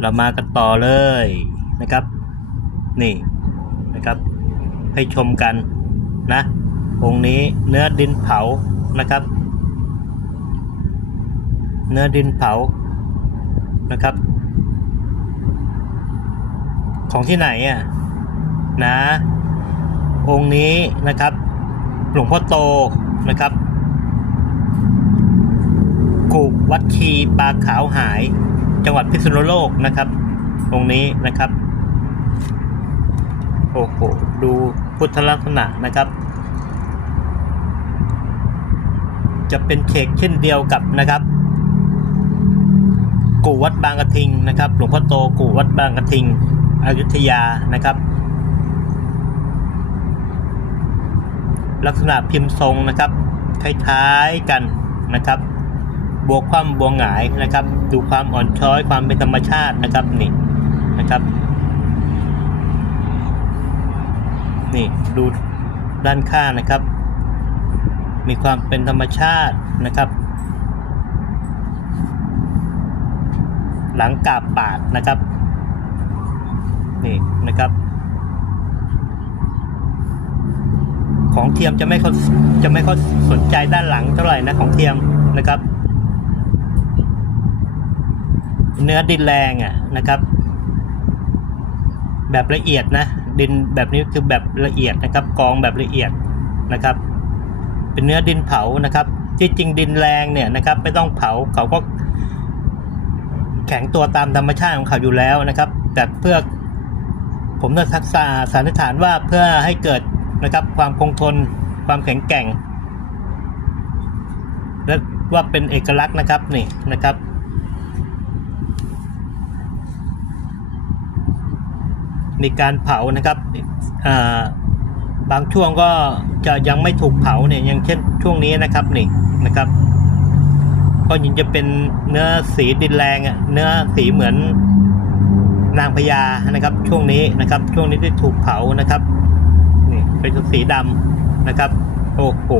เรามากันต่อเลยนะครับ นี่นะครับ ให้ชมกันนะองค์นี้เนื้อดินเผานะครับ เนื้อดินเผานะครับ ของที่ไหนอะนะ องค์นี้นะครับหลวงพ่อโตนะครับกุวัดชีปลาขาวหาย จังหวัดพิษณุโลกนะครับ ตรงนี้นะครับโอ้โหดูพุทธลักษณะนะครับ จะเป็นเขกเช่นเดียวกับนะครับ กู่วัดบางกระทิงนะครับหลวงพ่อโตกู่วัดบางกระทิงอยุธยานะครับ ลักษณะพิมพ์ทรงนะครับคล้ายๆกันนะครับ บวกความบวงหงายนะครับ ดูความอ่อนช้อยความเป็นธรรมชาตินะครับนี่นะครับ นี่ดูด้านข้างนะครับ มีความเป็นธรรมชาตินะครับ หลังกาบปาดนะครับนี่นะครับของเทียมจะไม่เขาจะไม่เขาสนใจด้านหลังเท่าไหร่นะของเทียมนะครับ เนื้อดินแรงอะนะครับ แบบละเอียดนะ ดินแบบนี้คือแบบละเอียดนะครับ กองแบบละเอียดนะครับ เป็นเนื้อดินเผานะครับ ที่จริงดินแรงเนี่ยนะครับ ไม่ต้องเผาเขาก็แข็งตัวตามธรรมชาติของเขาอยู่แล้วนะครับ แต่เพื่อผมนึกทักษะสันนิษฐานว่าเพื่อให้เกิดนะครับความคงทนความแข็งแกร่ง และว่าเป็นเอกลักษณ์นะครับนี่นะครับ มีการเผานะครับอ่าบางช่วงก็จะยังไม่ถูกเผาเนี่ยอย่างเช่นช่วงนี้นะครับนี่นะครับ ก็ยังจะเป็นเนื้อสีดินแรงอะเนื้อสีเหมือนนางพญานะครับ ช่วงนี้นะครับ ช่วงนี้ที่ถูกเผานะครับ นี่เป็นสีดำนะครับโอ้โห